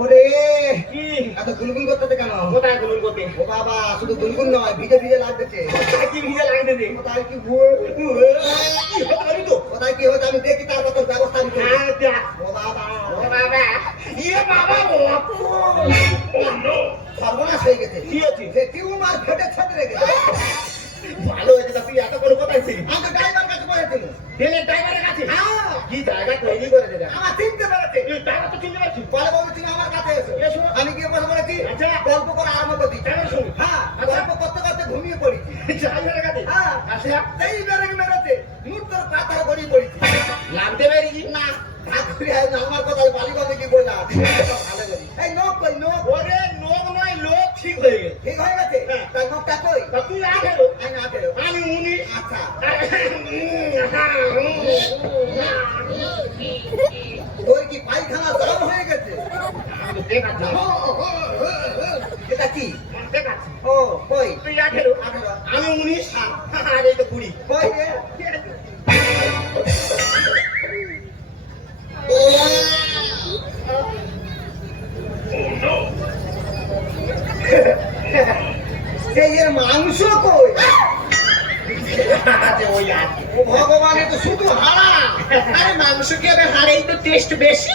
ওরে কি এত গুনগুন করতেছে কেন? কোথায় গুলুন করতে? ও বাবা শুধু গুনগুন নয় ভিজে ভিজে লাগতেছে। কি ভিজে লাগিয়ে কোথায় কি ভুল? কি হতে পারি তো কোথায় কি হচ্ছে আমি দেখি তার মতো ব্যবস্থা আমি করি। হ্যাঁ যা। ও বাবা। ও বাবা। ইয়ে বাবা ও ও সর্বনাশ হয়ে গেছে। কি হয়েছে? সে টিউমার ফেটে ছেড়ে রেখেছে। ভালো হয়েছে তুই এত করে কোথায় ছিলি আমি ড্রাইভার কাছে পড়েছিল ড্রাইভারের কাছে? হ্যাঁ। কি জায়গা তৈরি করেছে দেখ আমার চিনতে পেরেছে তুই ড্রাইভার তো চিনতে পারছিস বলে বলছি তুমি আমার কাছে এসো। এসো। আমি গিয়ে বসে পড়েছি আচ্ছা। গল্প করে আরম্ভ দিই। হ্যাঁ আচ্ছা। গল্প করতে করতে ঘুমিয়ে পড়েছি। হ্যাঁ আচ্ছা। সেই মেরেছে গড়িয়ে পড়েছি। লাগতে না আয় আমার কথা বালিগঞ্জে কি বললাম ভালো এই নোক কই নোক ওরে লোক নয় লোক ঠিক হয়ে গেছে। ঠিক হয়ে গেছে? হ্যাঁ। নোকটা কই? তুই আঠেরো। আমি আঠেরো। আমি আচ্ছা। মাংস কই ওই আছে ও ভগবান এ তো শুধু হাড়া আরে মাংস কি হবে হাড়েই তো টেস্ট বেশি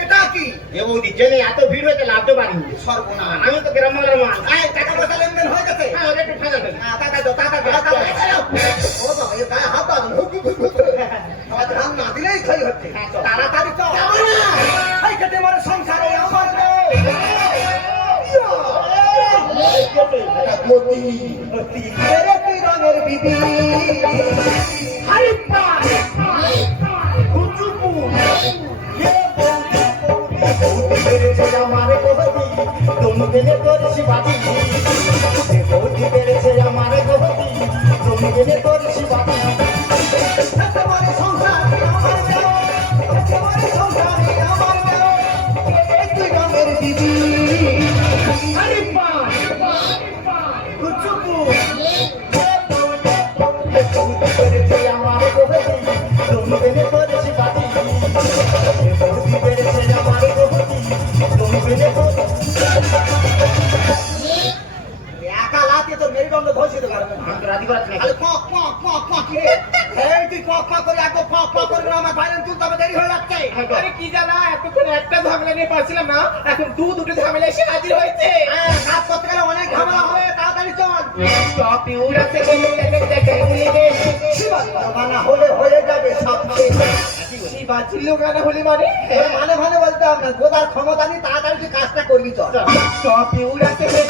এটা কি এ বৌদি জেনে এত ভিড় হয়েছে লাভতে পারিনি সর্বনাশ আমি তো গ্রাম বাংলার মাল আয় টাকা পয়সা লেনদেন হয়ে গেছে হ্যাঁ ওটা একটু ফেলে হ্যাঁ, টাকা দাও, টাকা দাও, টাকা দাও। ও বাবা, এ গায়ে হাত দাও, হুক, হুক, হুক। আমার ধান না দিলেই ক্ষয় হচ্ছে। তাড়াতাড়ি চল। এরে তুই রঙের বিবি। আমার গতি। দোনো দিনে করছি বাজি। এ বৌদি বেড়েছে আমার গতি। দোনো দিনে করছি বাজি। নিয়ে পারছিলাম না এখন দু দুটো ঝামেলা এসে হাজির হয়েছে। হ্যাঁ, কাজ করতে অনেক ঝামেলা হবে তাড়াতাড়ি চল। সব লোক হলে মানে? মানে মানে ক্ষমতা নেই তাড়াতাড়ি কাজটা করবি চল। স্টপ ইউরা থেকে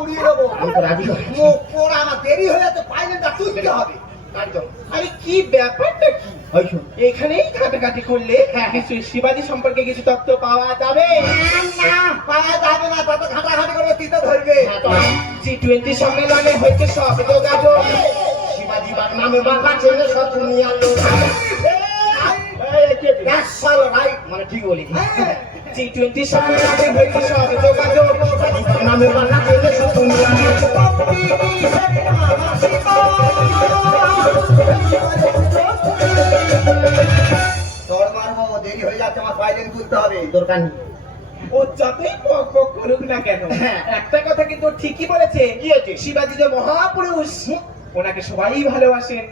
উড়িয়ে দেবো। মুখ পোড়া আমার দেরি হয়ে যাচ্ছে পাইলেনটা তুলতে হবে? আরে কি ব্যাপারটা কি? এখানেই ঘাটাঘাটি করলে কিছু শিবাজি সম্পর্কে কিছু তথ্য পাওয়া যাবে। পাওয়া যাবে না তত ঘাটাঘাটি করে তিতে ধরবে। জি টোয়েন্টি সম্মেলনে হয়েছে সব যোগাযোগ। শিবাজি নামে বাঁকা ছেলে সব সাল ভাই মানে ঠিক বলি জি টোয়েন্টি সম্মেলনে হয়েছে সব। যোগাযোগ নামে দেরি হয়ে যাচ্ছে আমার তুলতে হবে দরকার নেই। ও যতই পক পক করুক না কেন হ্যাঁ। একটা কথা কিন্তু ঠিকই বলেছে। কি হয়েছে? শিবাজি যে মহাপুরুষ ওনাকে সবাই ভালোবাসেন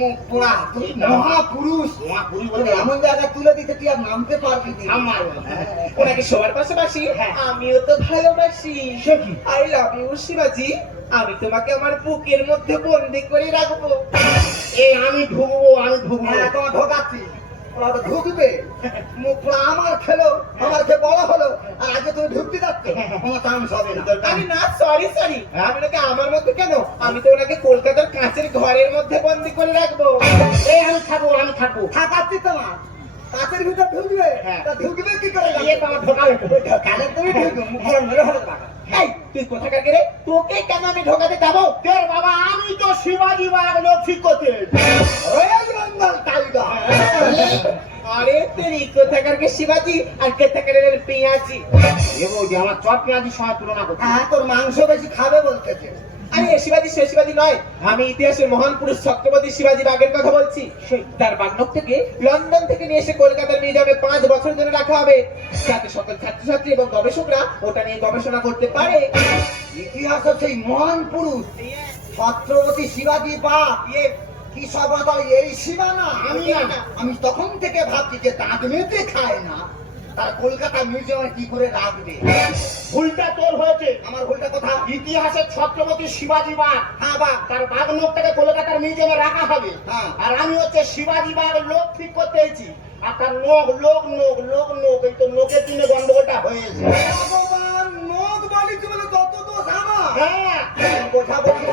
মুখ মহাপুরুষ তোমার পুরি তোকে বলে। এমন জায়গায় তুলে দিতে তুই আর নামতে পারবি আমার ওনাকে সবার পাশাপাশি আমিও তো ভালোবাসি। আই লাভ ইউ শিবাজি। আমি তোমাকে আমার বুকের মধ্যে বন্দি করে রাখব। এই আমি ঢুকবো আমি ঢুকবো। হ্যাঁ, তোমার ঢোকাচ্ছি। ওরা ঢুকবে। আমার খেলো আমার খেয়ে বড় হলো আর আগে তুমি ঢুকতে যাচ্ছ। কোনো চান্স হবে না। সরি সরি আমি ওনাকে আমার মধ্যে কেন? আমি তো ওনাকে কলকাতার কাঁচের ঘরের মধ্যে বন্দি করে রাখব। এই আমি থাকব আমি থাকব থাকাচ্ছি তোমার ভিতর ঢুকবে? হ্যাঁ। তা ঢুকবে কি করে ইয়ে আমার তুমি ঢুকবে মুখের মেরে হলো এই, তুই কোথাকার রে? তোকে কেন আমি ঢোকাতে যাব? তোর বাবা আমি তো শিবাজি বাগ লোক ঠিক করতে রয়্যাল বেঙ্গল টাইগার। আরে তেরি কোথাকার কে শিবাজি আর কোথাকার এর পেঁয়াজি? এ বৌদি আমার চপ পেঁয়াজির সঙ্গে তুলনা করছে হ্যাঁ তোর মাংস বেশি খাবে বলতেছে। আরে এ শিবাজি সে শিবাজি নয়। আমি ইতিহাসের মহান পুরুষ ছত্রপতি শিবাজি বাগের কথা বলছি। তার বাগনক থেকে লন্ডন থেকে নিয়ে এসে কলকাতার মিউজিয়ামে পাঁচ বছর ধরে রাখা হবে। যাতে সকল ছাত্রছাত্রী এবং গবেষকরা ওটা নিয়ে গবেষণা করতে পারে। ইতিহাস সেই মহান পুরুষ ছত্রপতি শিবাজি বা ইয়ে, কি সব এই শিবা না। আমি আমি তখন থেকে ভাবছি যে দাঁত মেতে খায় না। তার কলকাতা মিউজিয়ামে কি করে রাখবে? ভুলটা তোর হয়েছে। আমার ভুলটা কথা? ইতিহাসের ছত্রপতি শিবাজি বাগ। হ্যাঁ বা তার বাঘ নোকটাকে কলকাতার মিউজিয়ামে রাখা হবে। হ্যাঁ। আর আমি হচ্ছে শিবাজি বাগ লোক ঠিক করতে এসেছি। আর তার লোক লোক নোক লোক নোক এই তো নোকের জন্য গন্ডগোলটা হয়েছে ভগবান বালিতে বলে কত দোষ আমার। হ্যাঁ। কথা বলতে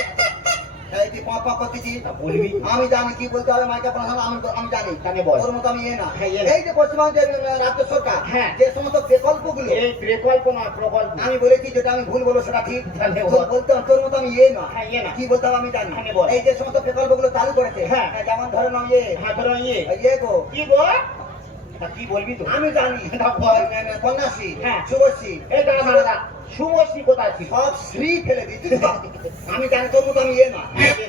করতেছি বলবি। আমি জানি কি বলতে হবে মাইকা আমি আমি জানি। তাহলে বল। ওর মতো আমি এ না। হ্যাঁ, এ না। এই যে পশ্চিমবঙ্গের রাজ্য সরকার হ্যাঁ। যে সমস্ত প্রকল্পগুলো এই প্রকল্প নয় প্রকল্প। আমি বলেছি যেটা আমি ভুল বলো সেটা ঠিক। বলতে তোর মতো আমি এ না। হ্যাঁ, কি বলতে হবে আমি জানি। বল। এই যে সমস্ত প্রকল্পগুলো চালু করেছে হ্যাঁ। যেমন ধরেন আমি এ হ্যাঁ ধরো ইয়ে। ইয়ে গো। কি গো? কি বলবি তো আমি জানি। কন্যাশ্রী হ্যাঁ। শুভশ্রী। এই দাঁড়া দাঁড়া। শুভশ্রী কোথায় ছিল? সব শ্রী ফেলে দিচ্ছি আমি জানি তোর মতো আমি এ না।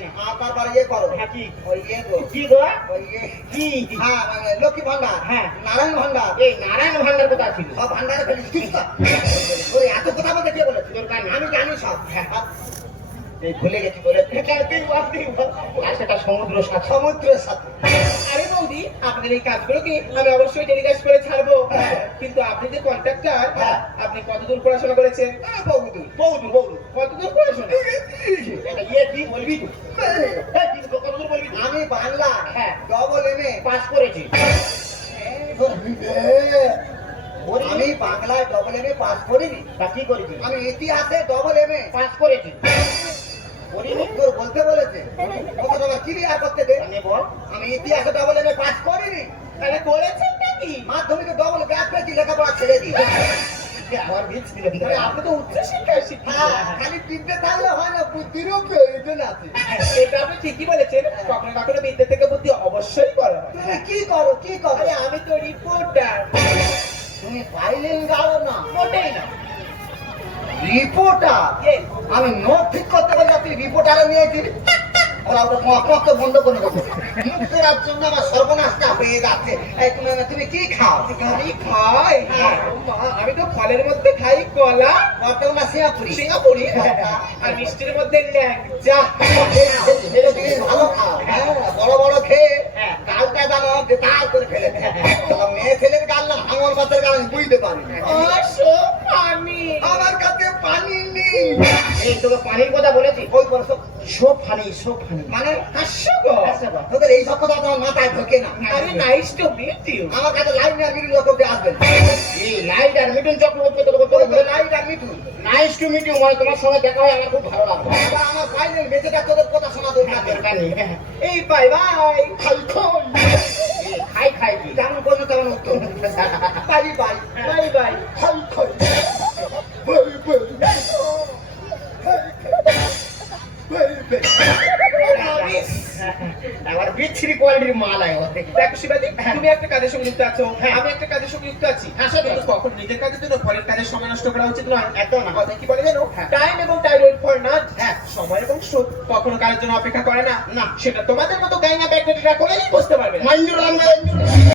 না। ইয়ে করো। হ্যাঁ, কি? ওই ইয়ে গো কি গো? ওই ইয়ে। কি? হ্যাঁ মানে লক্ষ্মী ভান্ডার। হ্যাঁ। নারায়ণ ভান্ডার। এই নারায়ণ ভান্ডার কোথায় ছিল? সব ভান্ডারে ফেলে দিচ্ছিস ওই এত কথা বলতে কে বলেছে? তোর আমি জানি সব। হ্যাঁ, এই ভুলে গেছি বলে সেটা সমুদ্র সাথে। সমুদ্রের সাথে। আরে বৌদি আপনাদের এই কাজগুলোকে আমি অবশ্যই টেলিকাস্ট করে ছাড়বো? হ্যাঁ। কিন্তু আপনি যে কন্ট্রাক্টর হ্যাঁ। আপনি কতদূর পড়াশোনা করেছেন বহুদূর বৌদু বৌদু কতদূর পড়াশোনা ইয়ে কি বলবি তুই কতদূর বলবি আমি বাংলা হ্যাঁ। ডবল এম এ পাস করেছি আমি বাংলায় ডবল এম এ পাস করিনি তা কি করেছি আমি ইতিহাসে ডবল এম এ পাস করেছি বলতে বলেছে কত টাকা ক্লিয়ার করতে দে আমি ইতিহাসে ডবল এম এ পাস করিনি তাহলে করেছেন নাকি মাধ্যমিকে ডবল ব্যাগ পেয়েছি লেখাপড়া ছেড়ে দিই আমার আপনি তো উচ্চ শিক্ষায় শিক্ষিত। হ্যাঁ, খালি টিপতে থাকলে হয় না বুদ্ধিরও প্রয়োজন আছে। এটা আপনি ঠিকই বলেছেন। কখনো কখনো বিদ্যা থেকে বুদ্ধি অবশ্যই করা হয়। তুমি কি করো কি করো? আরে আমি তো রিপোর্টার তুমি পাইলেন গাও না। মোটেই না। রিপোর্টার আমি নোট ঠিক করতে পারি না তুই রিপোর্টারে নিয়েছি ওরা ওটা বন্ধ করে দেবো। মুখ ফেরার জন্য আমার সর্বনাশটা হয়ে যাচ্ছে। তুমি কি খাও? আমি খাই হ্যাঁ। আমি তো ফলের মধ্যে খাই কলা। কটকনা সিয়াপুরি সিঙ্গাপুরি? আর মিষ্টির মধ্যে ল্যাংচা ভালো খাও। হ্যাঁ। বড় বড় খেয়ে গালটা জানো বেকার করে ফেলে মেয়ে ছেলের গাল না ভাঙর মাছের গাল আমি বুঝতে পারি আমার কাছে পানি নেই। এই তোকে পানির কথা বলেছি? ওই বড় সব ফানি সব ফানি মানে হাস্যকর তোদের এই সব কথা তোমার মাথায় ঢোকে না। আরে নাইস টু মিট ইউ আমার কাছে লাইন আর লোক অব্দি আসবেন এই লাইট আর মিটুন চক্রবর্তী তোকে ওই তোকে তো লাইন আর মিটু নাইস টু মিট ইউ মানে তোমার সঙ্গে দেখা হয় আমার খুব ভালো লাগল। আমার ফাইনাল বেঁচেটা তোদের কথা শোনা দরকার। দরকার নেই। এই বাই বাই খাই খাই। এই খাই খাই। কি যেমন করছ তেমন উত্তর বাই বাই বাই বাই খাই। বিচ্ছিরি কোয়ালিটির মাল আয় দেখো শিবাজি তুমি একটা কাজের সঙ্গে যুক্ত আছো আমি একটা কাজের সঙ্গে যুক্ত আছি হ্যাঁ, সেটাই। কখন নিজের কাজের জন্য পরের কাজের সময় নষ্ট করা উচিত নয় একদম না। কথা কি বলে জানো হ্যাঁ। টাইম এবং টাইম ওয়েট ফর নট হ্যাঁ। সময় এবং সুখ কখনো কারোর জন্য অপেক্ষা করে না না। সেটা তোমাদের মতো গাইনা ব্যাকটেরিয়া কোনোদিন বুঝতে পারবে না